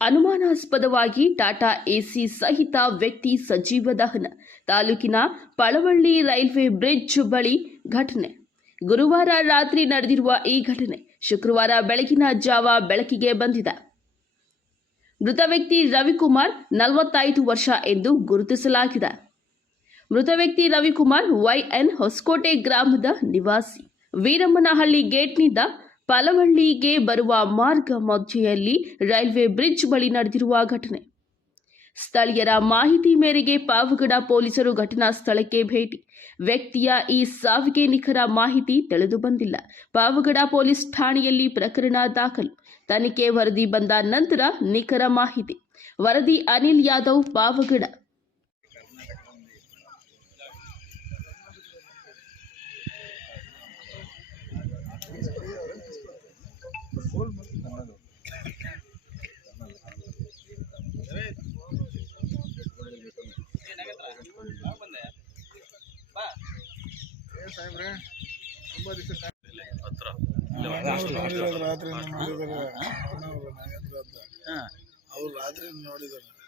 ಅನುಮಾನಾಸ್ಪದವಾಗಿ Tata AC ಸಹಿತ ವ್ಯಕ್ತಿ ಸಜೀವ ದಹನ ತಾಲೂಕಿನ ಪಳವಳ್ಳಿ ರೈಲ್ವೆ ಬ್ರಿಡ್ಜ್ ಬಳಿ ಘಟನೆ. ಗುರುವಾರ ರಾತ್ರಿ ನಡೆದಿರುವ ಈ ಘಟನೆ ಶುಕ್ರವಾರ ಬೆಳಗಿನ ಜಾವ ಬೆಳಕಿಗೆ ಬಂದಿದೆ. ಮೃತ ವ್ಯಕ್ತಿ ರವಿಕುಮಾರ್ ನಲವತ್ತೈದು ವರ್ಷ ಎಂದು ಗುರುತಿಸಲಾಗಿದೆ. ಮೃತ ವ್ಯಕ್ತಿ ರವಿಕುಮಾರ್ ವೈಎನ್ ಹೊಸಕೋಟೆ ಗ್ರಾಮದ ನಿವಾಸಿ. ವೀರಮ್ಮನಹಳ್ಳಿ ಗೇಟ್ನಿಂದ ಪಲವಳ್ಳಿಗೆ ಬರುವ ಮಾರ್ಗ ಮಧ್ಯೆಯಲ್ಲಿ ರೈಲ್ವೆ ಬ್ರಿಡ್ಜ್ ಬಳಿ ನಡೆದಿರುವ ಘಟನೆ. ಸ್ಥಳೀಯರ ಮಾಹಿತಿ ಮೇರೆಗೆ ಪಾವಗಡ ಪೊಲೀಸರು ಘಟನಾ ಸ್ಥಳಕ್ಕೆ ಭೇಟಿ. ವ್ಯಕ್ತಿಯ ಈ ಸಾವಿಗೆ ನಿಖರ ಮಾಹಿತಿ ತಿಳಿದು ಬಂದಿಲ್ಲ. ಪಾವಗಡ ಪೊಲೀಸ್ ಠಾಣೆಯಲ್ಲಿ ಪ್ರಕರಣ ದಾಖಲು. ತನಿಖೆ ವರದಿ ಬಂದ ನಂತರ ನಿಖರ ಮಾಹಿತಿ. ವರದಿ ಅನಿಲ್ ಯಾದವ್, ಪಾವಗಡ. ರಾತ್ರಿ ನೋಡಿದ್ರು ಅವ್ರು ರಾತ್ರಿ ನೋಡಿದಾರೆ.